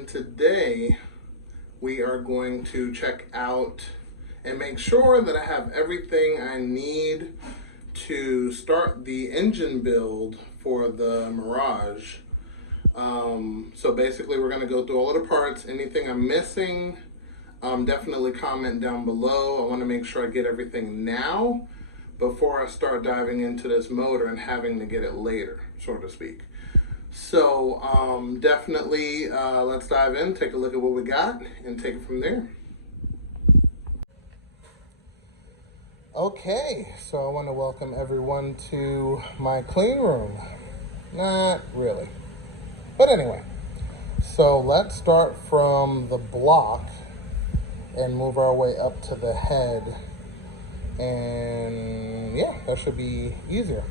and today we are going to check out and make sure that I have everything I need to start the engine build for the Mirage. So basically we're going to go through all of the parts. Anything I'm missing, definitely comment down below. I want to make sure I get everything now before I start diving into this motor and having to get it later, so to speak. So definitely let's dive in, take a look at what we got, and take it from there. Okay, so I want to welcome everyone to my clean room. Not really. But anyway, so let's start from the block and move our way up to the head. And yeah, that should be easier.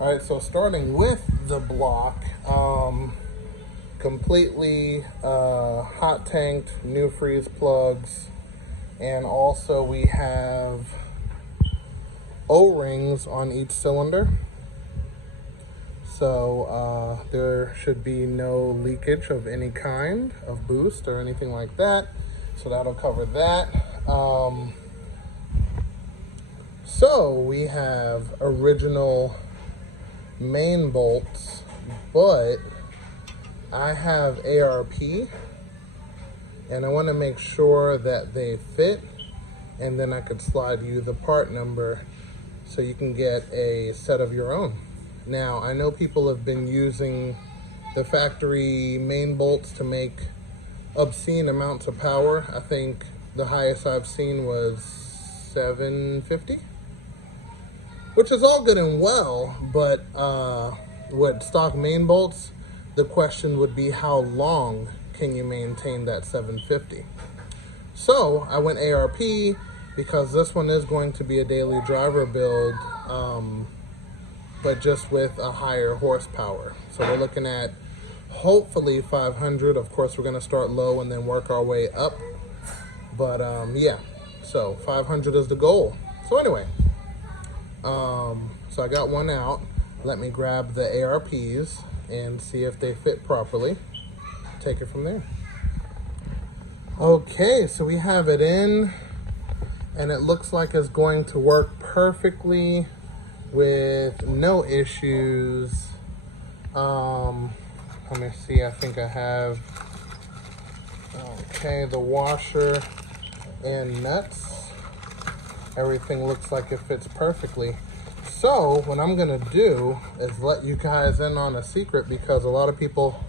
All right, so starting with the block, completely hot tanked, new freeze plugs, and also we have O-rings on each cylinder. So there should be no leakage of any kind of boost or anything like that. So that'll cover that. So we have original main bolts, but I have ARP and I want to make sure that they fit, and then I could slide you the part number so you can get a set of your own. Now, I know people have been using the factory main bolts to make obscene amounts of power. I think the highest I've seen was 750, which is all good and well, but with stock main bolts, the question would be how long can you maintain that 750? So I went ARP because this one is going to be a daily driver build, but just with a higher horsepower. So we're looking at hopefully 500. Of course, we're gonna start low and then work our way up. But yeah, so 500 is the goal. So anyway, so I got one out. Let me grab the ARPs and see if they fit properly. Take it from there. Okay, so we have it in, and it looks like it's going to work perfectly with no issues. Let me see, I think I have, okay, the washer and nuts. Everything looks like it fits perfectly. So what I'm gonna do is let you guys in on a secret, because a lot of people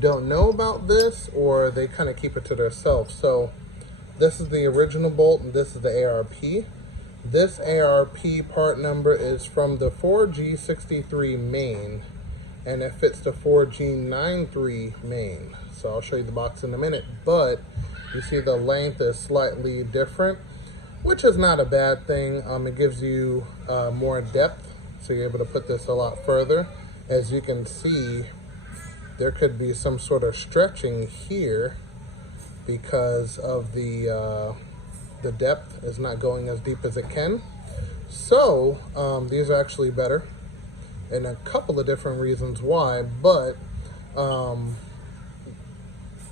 don't know about this, or they kind of keep it to themselves. So this is the original bolt and this is the ARP. This ARP part number is from the 4G63 main, and it fits the 4G93 main. So I'll show you the box in a minute, but you see the length is slightly different, which is not a bad thing. It gives you more depth, so you're able to put this a lot further. As you can see, there could be some sort of stretching here because of the depth is not going as deep as it can. So these are actually better, and a couple of different reasons why, but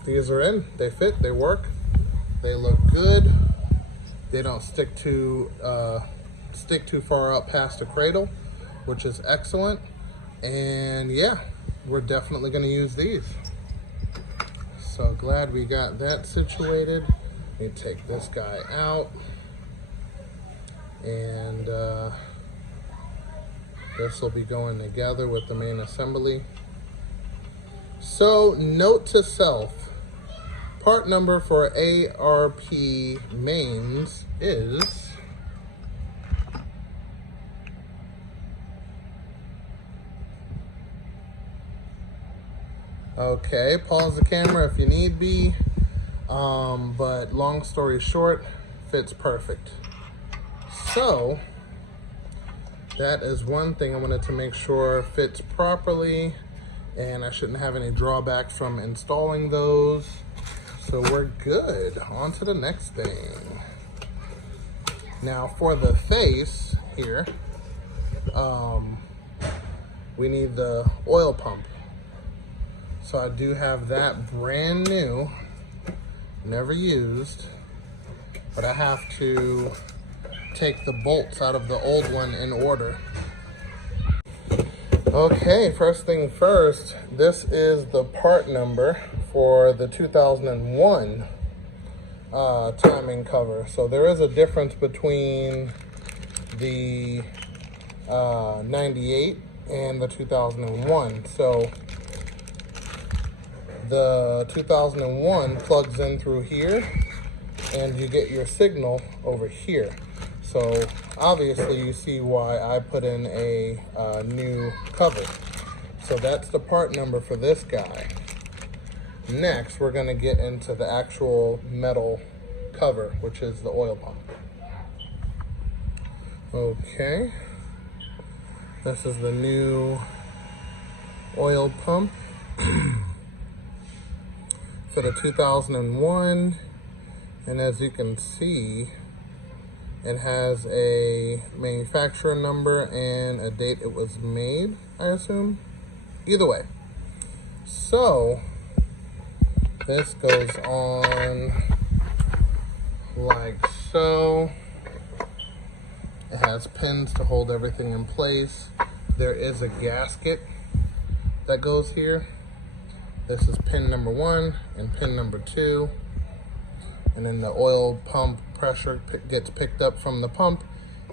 these are in, they fit, they work, they look good, they don't stick too far up past the cradle, which is excellent. And yeah, we're definitely going to use these. So glad we got that situated. Let me take this guy out, and this will be going together with the main assembly. So note to self, part number for ARP mains is okay, pause the camera if you need be, but long story short, fits perfect. So that is one thing I wanted to make sure fits properly, and I shouldn't have any drawbacks from installing those. So we're good. On to the next thing. Now for the face here, we need the oil pump. So I do have that brand new, never used, but I have to take the bolts out of the old one in order. Okay, first thing first, this is the part number for the 2001 timing cover. So there is a difference between the 98 and the 2001. So the 2001 plugs in through here and you get your signal over here. So obviously you see why I put in a new cover. So that's the part number for this guy. Next, we're gonna get into the actual metal cover, which is the oil pump. Okay, this is the new oil pump for the 2001, and as you can see, it has a manufacturer number and a date it was made, I assume. Either way. So, this goes on like so. It has pins to hold everything in place. There is a gasket that goes here. This is pin number 1 and pin number 2. And then the oil pump pressure gets picked up from the pump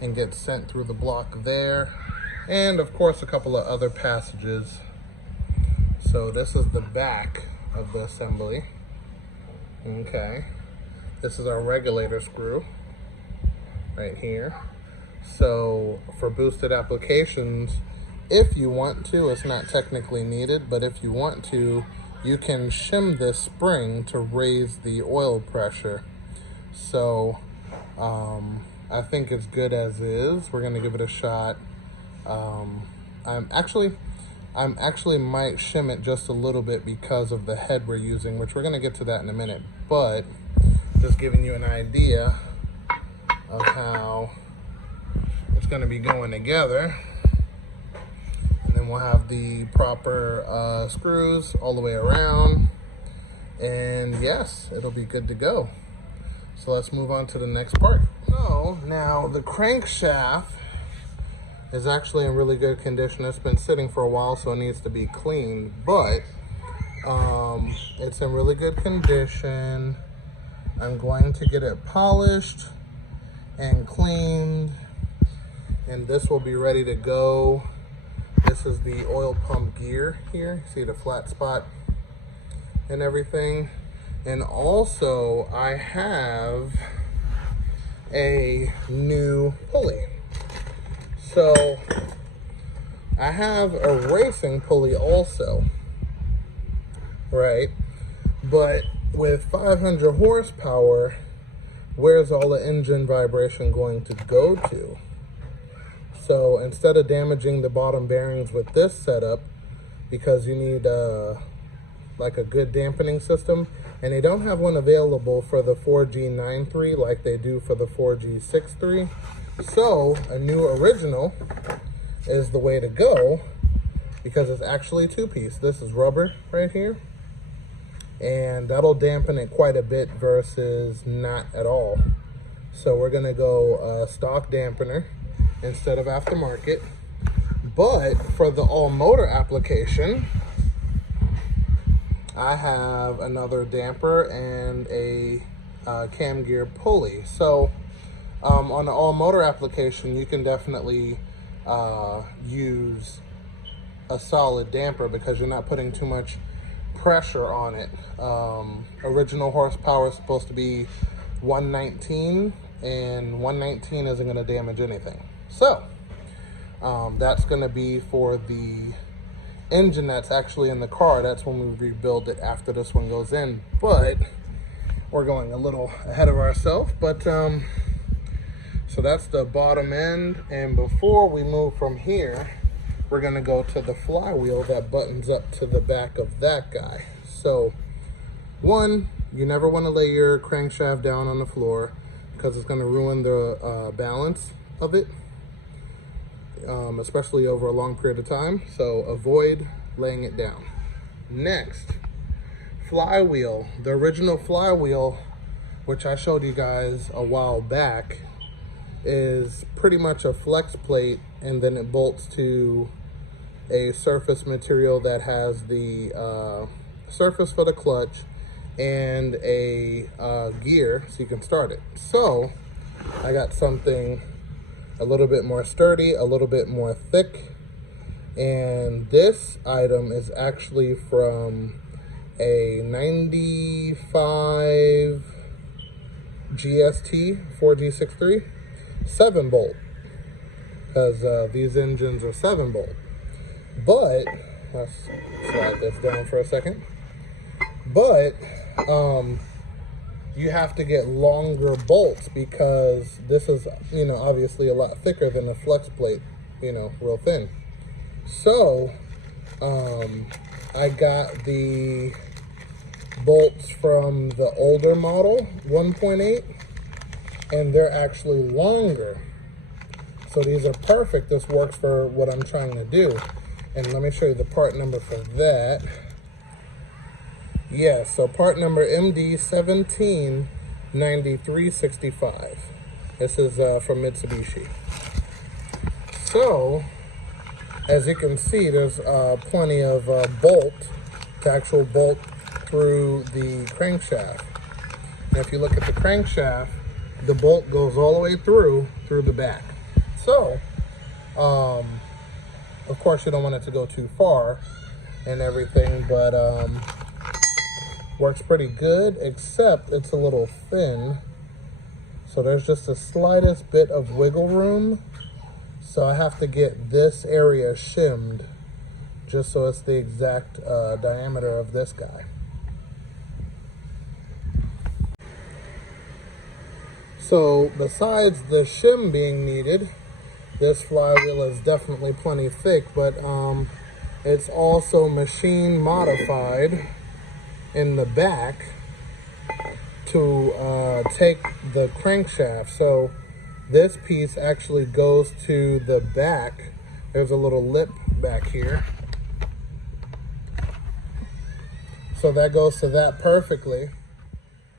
and gets sent through the block there. And of course a couple of other passages. So this is the back of the assembly. Okay. This is our regulator screw right here. So for boosted applications, if you want to, it's not technically needed, but if you want to, you can shim this spring to raise the oil pressure. So I think it's good as is. We're gonna give it a shot. I'm actually might shim it just a little bit because of the head we're using, which we're gonna get to that in a minute, but just giving you an idea of how it's gonna be going together. And then we'll have the proper screws all the way around. And yes, it'll be good to go. So let's move on to the next part. So now the crankshaft is actually in really good condition. It's been sitting for a while, so it needs to be cleaned, but it's in really good condition. I'm going to get it polished and cleaned, and this will be ready to go. This is the oil pump gear here. See the flat spot and everything. And also I have a new pulley. So I have a racing pulley also, right? But with 500 horsepower, where's all the engine vibration going to go to? So instead of damaging the bottom bearings with this setup, because you need like a good dampening system, and they don't have one available for the 4G93 like they do for the 4G63. So a new original is the way to go, because it's actually two-piece. This is rubber right here, and that'll dampen it quite a bit versus not at all. So we're gonna go stock dampener instead of aftermarket. But for the all motor application, I have another damper and a cam gear pulley. So on the all motor application, you can definitely use a solid damper because you're not putting too much pressure on it. Original horsepower is supposed to be 119, and 119 isn't going to damage anything. So that's going to be for the engine that's actually in the car. That's when we rebuild it after this one goes in. But we're going a little ahead of ourselves. But so that's the bottom end. And before we move from here, we're going to go to the flywheel that buttons up to the back of that guy. So one, you never want to lay your crankshaft down on the floor because it's going to ruin the balance of it, especially over a long period of time. So avoid laying it down. Next, flywheel. The original flywheel, which I showed you guys a while back, is pretty much a flex plate, and then it bolts to a surface material that has the surface for the clutch and a gear so you can start it. So I got something a little bit more sturdy, a little bit more thick, and this item is actually from a 95 GST 4G63 7-bolt, because these engines are 7-bolt. But let's slide this down for a second. But you have to get longer bolts because this is, obviously a lot thicker than a flex plate, real thin. So I got the bolts from the older model 1.8, and they're actually longer. So these are perfect. This works for what I'm trying to do. And let me show you the part number for that. Yeah, so part number MD179365. This is from Mitsubishi. So, as you can see, there's plenty of bolt to actual bolt through the crankshaft. And if you look at the crankshaft, the bolt goes all the way through the back. So, of course, you don't want it to go too far and everything, but works pretty good, except it's a little thin. So there's just the slightest bit of wiggle room. So I have to get this area shimmed just so it's the exact diameter of this guy. So besides the shim being needed, this flywheel is definitely plenty thick, but it's also machine modified in the back to take the crankshaft. So this piece actually goes to the back. There's a little lip back here. So that goes to that perfectly.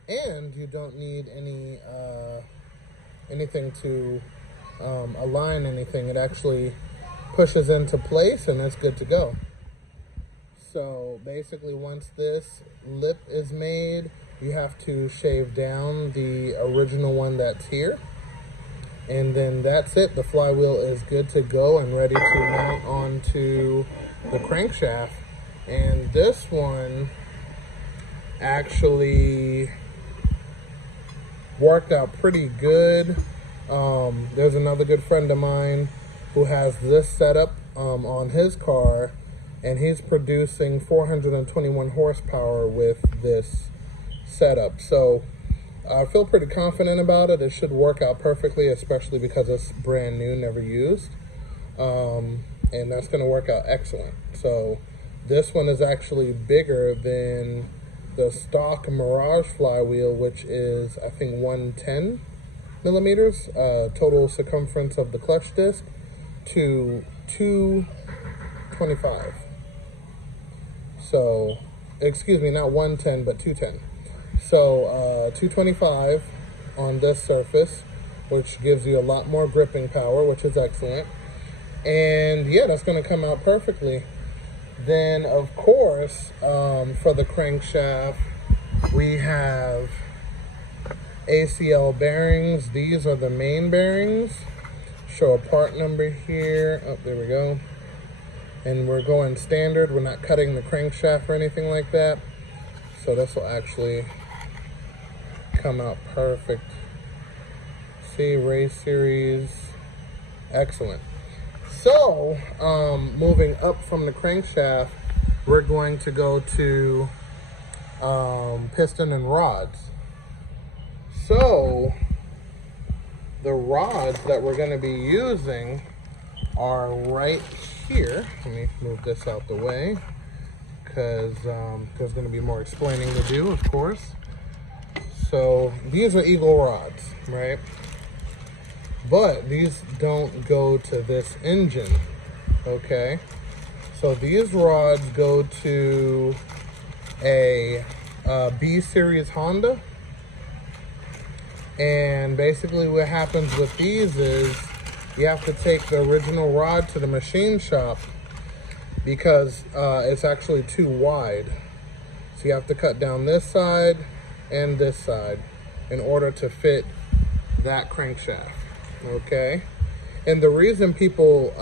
And you don't need anything to align anything. It actually pushes into place and it's good to go. So basically, once this lip is made, you have to shave down the original one that's here, and then that's it. The flywheel is good to go and ready to mount onto the crankshaft. And this one actually worked out pretty good. There's another good friend of mine who has this setup on his car, and he's producing 421 horsepower with this setup. So I feel pretty confident about it. It should work out perfectly, especially because it's brand new, never used. And that's going to work out excellent. So this one is actually bigger than the stock Mirage flywheel, which is, I think, 110 millimeters, total circumference of the clutch disc, to 225. So, excuse me, not 110, but 210. So, 225 on this surface, which gives you a lot more gripping power, which is excellent. And yeah, that's going to come out perfectly. Then, of course, for the crankshaft, we have ACL bearings. These are the main bearings. Show a part number here. Oh, there we go. And we're going standard. We're not cutting the crankshaft or anything like that. So this will actually come out perfect. See, race series. Excellent. So, moving up from the crankshaft, we're going to go to piston and rods. So, the rods that we're going to be using are right here. Let me move this out the way because there's going to be more explaining to do, of course. So, these are Eagle rods, right? But these don't go to this engine, okay? So these rods go to a B series Honda. And basically what happens with these is you have to take the original rod to the machine shop because it's actually too wide. So you have to cut down this side and this side in order to fit that crankshaft, okay? And the reason people,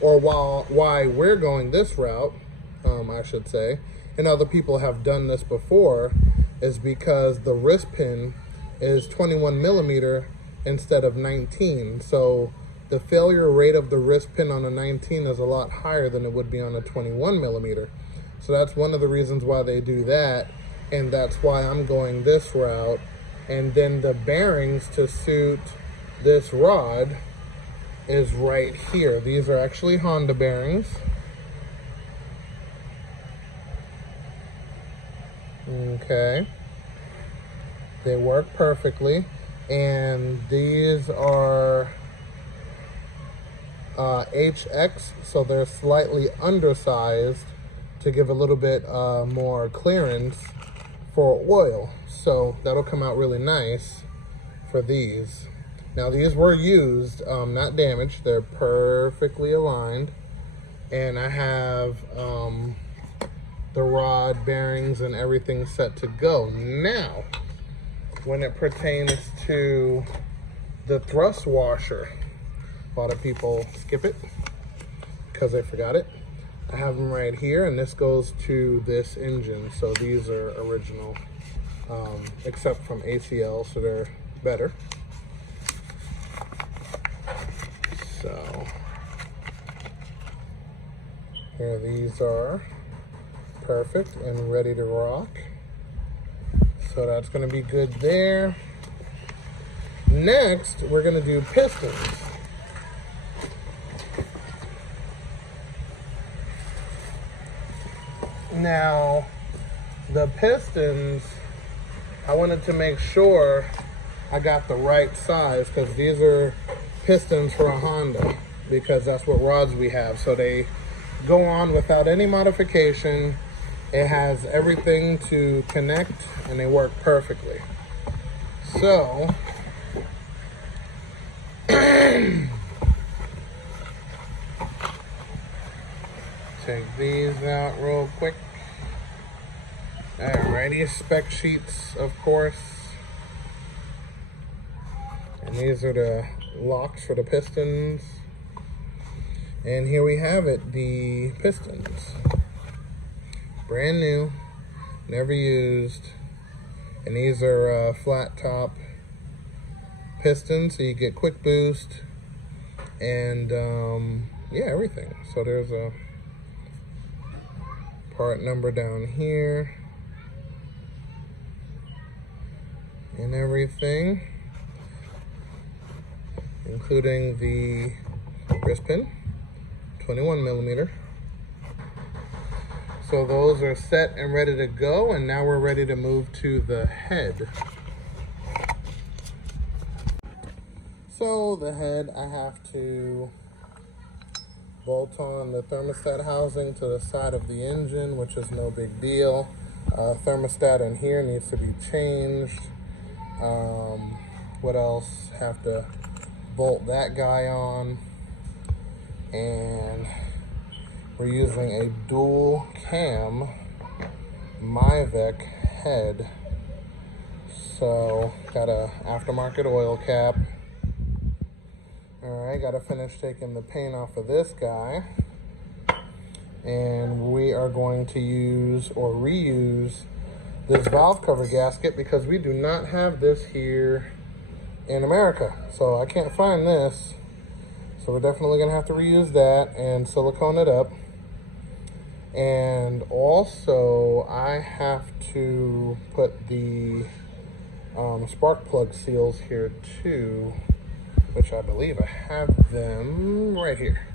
why we're going this route, I should say, and other people have done this before, is because the wrist pin is 21 millimeter instead of 19. So the failure rate of the wrist pin on a 19 is a lot higher than it would be on a 21 millimeter. So that's one of the reasons why they do that. And that's why I'm going this route. And then the bearings to suit this rod is right here. These are actually Honda bearings. Okay. They work perfectly. And these are HX, so they're slightly undersized to give a little bit more clearance for oil. So that'll come out really nice for these. Now these were used, not damaged. They're perfectly aligned. And I have the rod bearings and everything set to go. Now, when it pertains to the thrust washer, a lot of people skip it because they forgot it. I have them right here, and this goes to this engine. So these are original, except from ACL, so they're better. So here these are, perfect and ready to rock. So that's going to be good there. Next, we're going to do pistons. Now, the pistons, I wanted to make sure I got the right size because these are pistons for a Honda because that's what rods we have. So they go on without any modification. It has everything to connect and they work perfectly. So, take these out real quick. Alrighty, spec sheets, of course. And these are the locks for the pistons. And here we have it, the pistons. Brand new, never used. And these are flat top pistons, so you get quick boost. And yeah, everything. So there's a part number down here. And everything, including the wrist pin, 21 millimeter. So those are set and ready to go, and now we're ready to move to the head. So the head, I have to bolt on the thermostat housing to the side of the engine, which is no big deal. Thermostat in here needs to be changed. What else? Have to bolt that guy on. And we're using a dual cam Myvec head. So got a aftermarket oil cap. All right, got to finish taking the paint off of this guy. And we are going to use or reuse this valve cover gasket because we do not have this here in America. So I can't find this. So we're definitely gonna have to reuse that and silicone it up. And also I have to put the spark plug seals here too, which I believe I have them right here.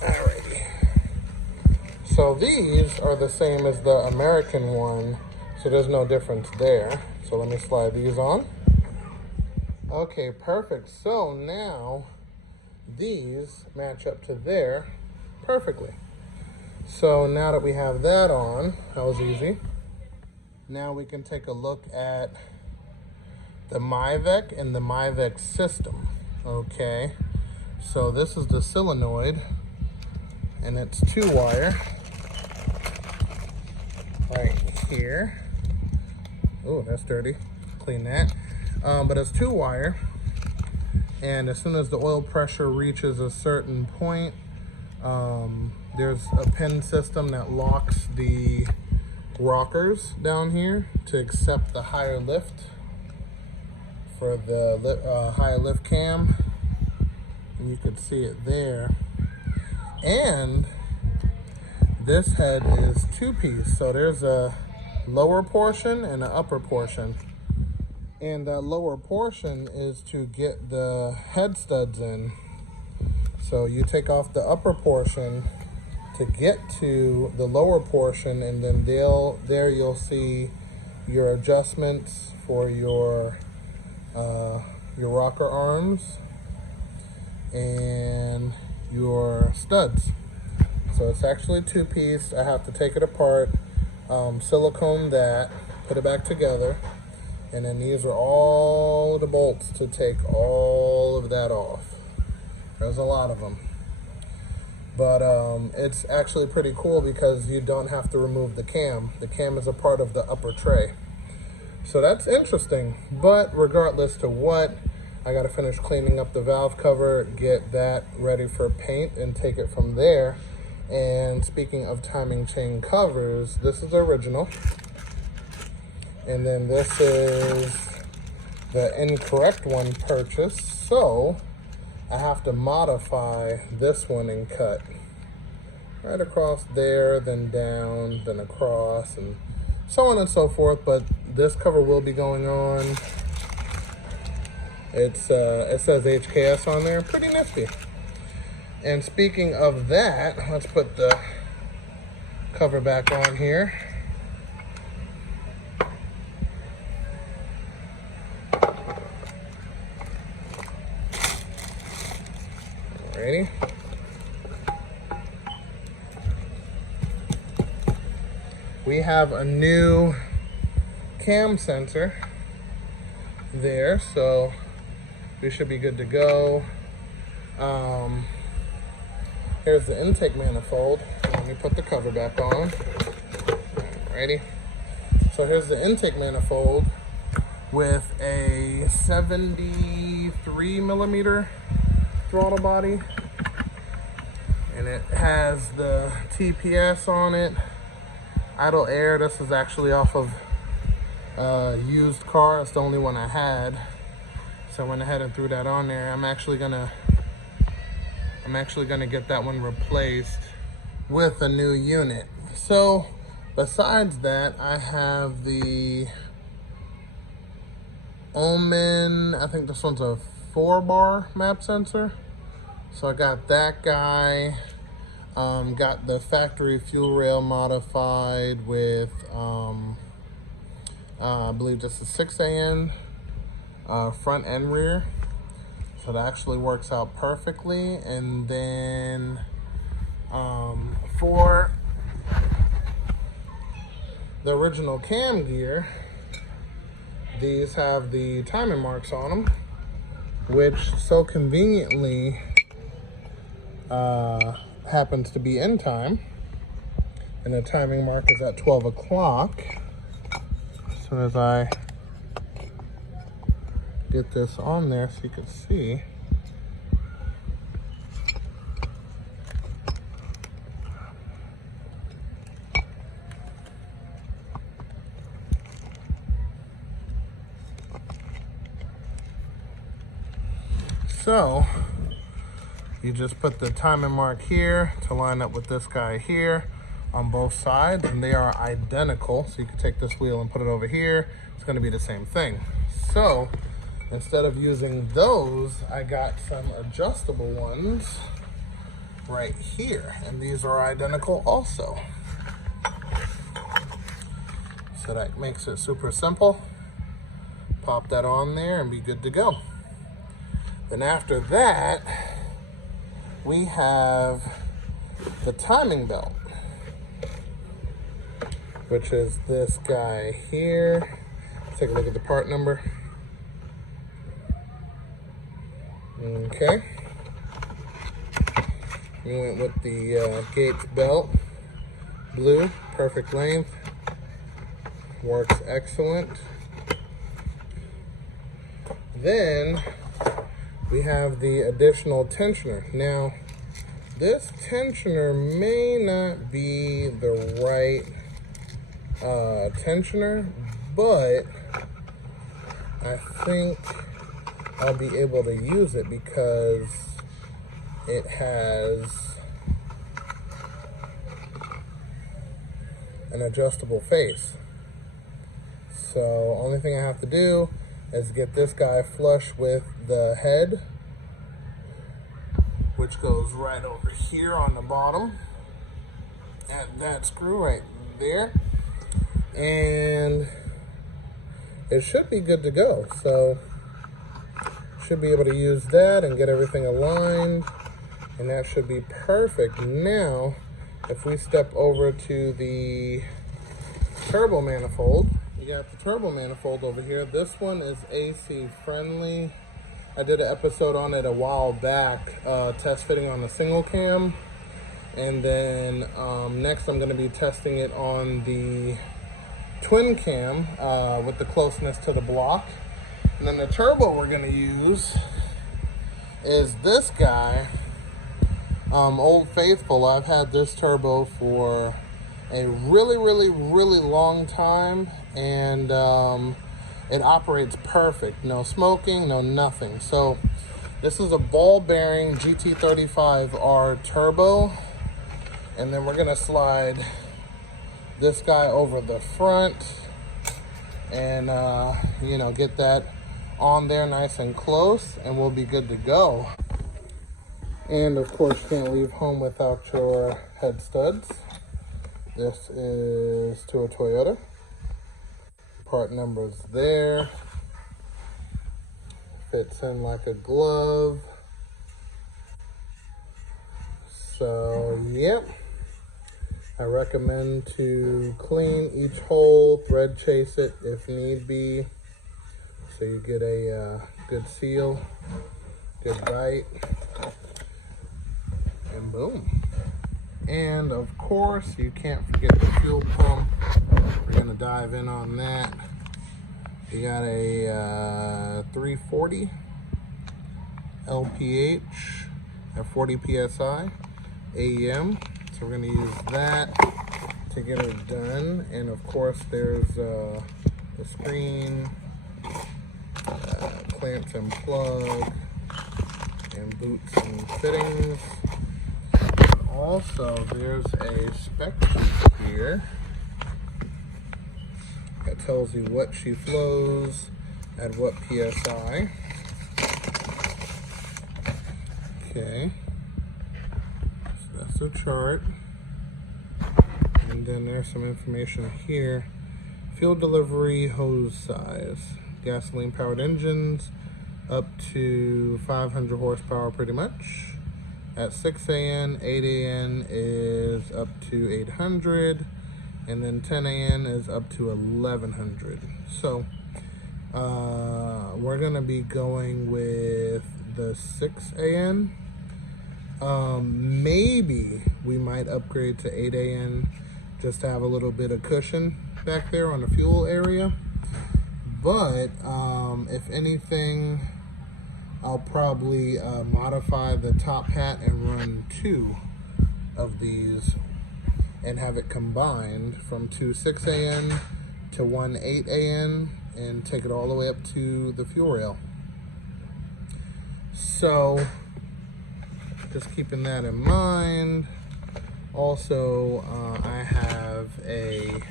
Alrighty. So these are the same as the American one, so there's no difference there. So let me slide these on. Okay, perfect. So now these match up to there perfectly. So now that we have that on, that was easy. Now we can take a look at the Myvec and the Myvec system. Okay, so this is the solenoid, and it's 2-wire right here. Oh, that's dirty. Clean that. But it's 2-wire, and as soon as the oil pressure reaches a certain point, there's a pin system that locks the rockers down here to accept the higher lift for the higher lift cam, and you could see it there. And this head is 2-piece, so there's a lower portion and an upper portion, and that lower portion is to get the head studs in. So you take off the upper portion to get to the lower portion, and then there you'll see your adjustments for your rocker arms and your studs. So it's actually 2-piece. I have to take it apart, silicone that, put it back together, and then these are all the bolts to take all of that off. There's a lot of them. But it's actually pretty cool because you don't have to remove the cam. The cam is a part of the upper tray. So that's interesting. But regardless to what, I gotta finish cleaning up the valve cover, get that ready for paint, and take it from there. And speaking of timing chain covers, this is the original. And then this is the incorrect one purchased. So I have to modify this one and cut right across there, then down, then across, and so on and so forth. But this cover will be going on. It says HKS on there, pretty nifty. And speaking of that, let's put the cover back on here. Alrighty. We have a new cam sensor there, so we should be good to go. Here's the intake manifold. Let me put the cover back on. Alrighty. So here's the intake manifold with a 73 millimeter throttle body, and it has the TPS on it. Idle air. This is actually off of a used car. It's the only one I had, so I went ahead and threw that on there. I'm actually gonna get that one replaced with a new unit. So besides that, I have the Omen, I think this one's a 4-bar map sensor. So I got that guy. Got the factory fuel rail modified with, I believe this is 6AN front and rear. So that actually works out perfectly. And then for the original cam gear, these have the timing marks on them, which so conveniently happens to be in time. And the timing mark is at 12 o'clock. As soon as I get this on there so you can see. So you just put the timing mark here to line up with this guy here on both sides, and they are identical. So you can take this wheel and put it over here. It's going to be the same thing. So instead of using those, I got some adjustable ones right here, and these are identical also. So that makes it super simple. Pop that on there and be good to go. Then after that, we have the timing belt. which is this guy here. Let's take a look at the part number. Okay. We went with the Gates belt. Blue, perfect length. Works excellent. Then we have the additional tensioner. Now, this tensioner may not be the right tensioner, but I think I'll be able to use it because it has an adjustable face. So only thing I have to do is get this guy flush with the head, which goes right over here on the bottom at that screw right there, and it should be good to go. So should be able to use that and get everything aligned, and that should be perfect. Now if we step over to the turbo manifold, you got the turbo manifold over here. This one is AC friendly. I did an episode on it a while back, test fitting on the single cam, and then next I'm going to be testing it on the twin cam with the closeness to the block. And then the turbo we're going to use is this guy, Old Faithful. I've had this turbo for a really long time, and it operates perfect. No smoking, no nothing. So this is a ball bearing GT35R turbo, and then we're going to slide this guy over the front and you know, get that on there nice and close, and we'll be good to go. And of course, you can't leave home without your head studs. This is to a Toyota. Part number's there. Fits in like a glove. So, yep. I recommend to clean each hole, thread chase it if need be, so you get a good seal, good bite, and boom. And of course, you can't forget the fuel pump. We're gonna dive in on that. You got a 340 LPH at 40 PSI AEM. So we're gonna use that to get it done. And of course, there's the screen, clamps and plug, and boots and fittings. And also, there's a spec sheet here that tells you what she flows at what PSI. Okay. That's a chart, and then there's some information here. Fuel delivery hose size, gasoline powered engines up to 500 horsepower pretty much. At 6 AN, 8 AN is up to 800, and then 10 AN is up to 1100. So we're gonna be going with the 6 AN. Maybe we might upgrade to 8 AN just to have a little bit of cushion back there on the fuel area. But if anything, I'll probably modify the top hat and run 2 of these and have it combined from 2 6 AN to 1 8 AN and take it all the way up to the fuel rail. So just keeping that in mind. Also, I have a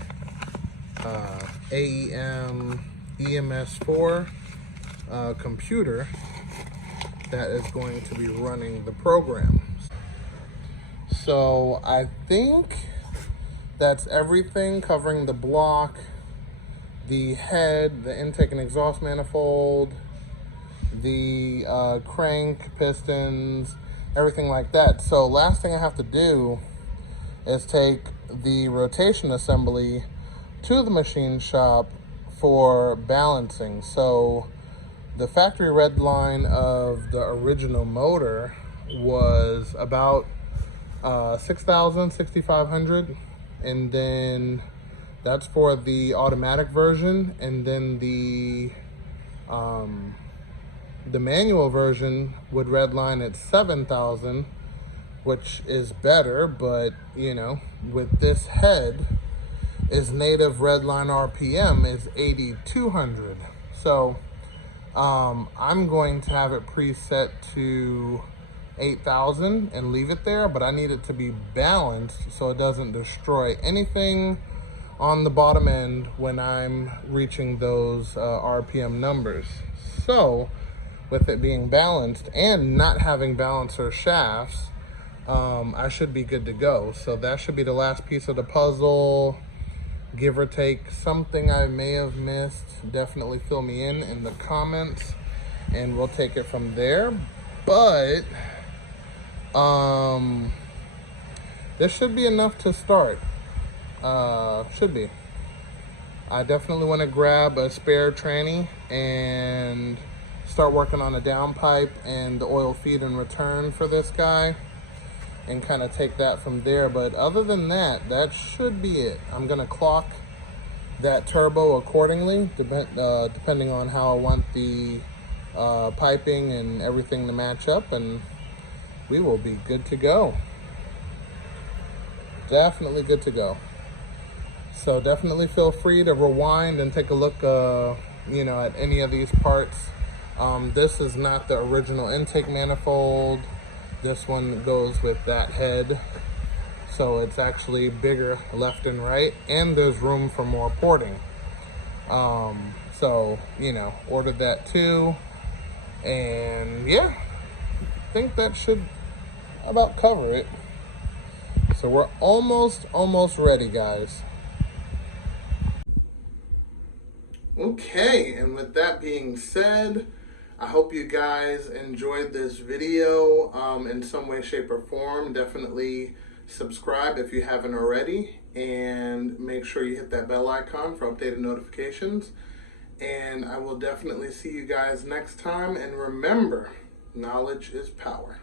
AEM EMS4 computer that is going to be running the program. So I think that's everything covering the block, the head, the intake and exhaust manifold, the crank, pistons, everything like that. So last thing I have to do is take the rotation assembly to the machine shop for balancing. So the factory red line of the original motor was about 6,000, 6,500, and then that's for the automatic version, and then the manual version would redline at 7,000, which is better, but you know, with this head, its native redline RPM is 8,200. So I'm going to have it preset to 8,000 and leave it there, but I need it to be balanced so it doesn't destroy anything on the bottom end when I'm reaching those RPM numbers. So with it being balanced and not having balancer shafts, I should be good to go. So that should be the last piece of the puzzle, give or take. Something I may have missed, definitely fill me in the comments and we'll take it from there. But this should be enough to start. Should be. I definitely want to grab a spare tranny and start working on a downpipe and the oil feed and return for this guy and kind of take that from there. But other than that, that should be it. I'm going to clock that turbo accordingly, depending on how I want the piping and everything to match up, and we will be good to go. Definitely good to go. So definitely feel free to rewind and take a look, you know, at any of these parts. This is not the original intake manifold. This one goes with that head. So it's actually bigger left and right, and there's room for more porting. So, you know, ordered that too. And yeah, I think that should about cover it. So we're almost ready, guys. Okay, and with that being said, I hope you guys enjoyed this video in some way, shape, or form. Definitely subscribe if you haven't already, and make sure you hit that bell icon for updated notifications. And I will definitely see you guys next time. And remember, knowledge is power.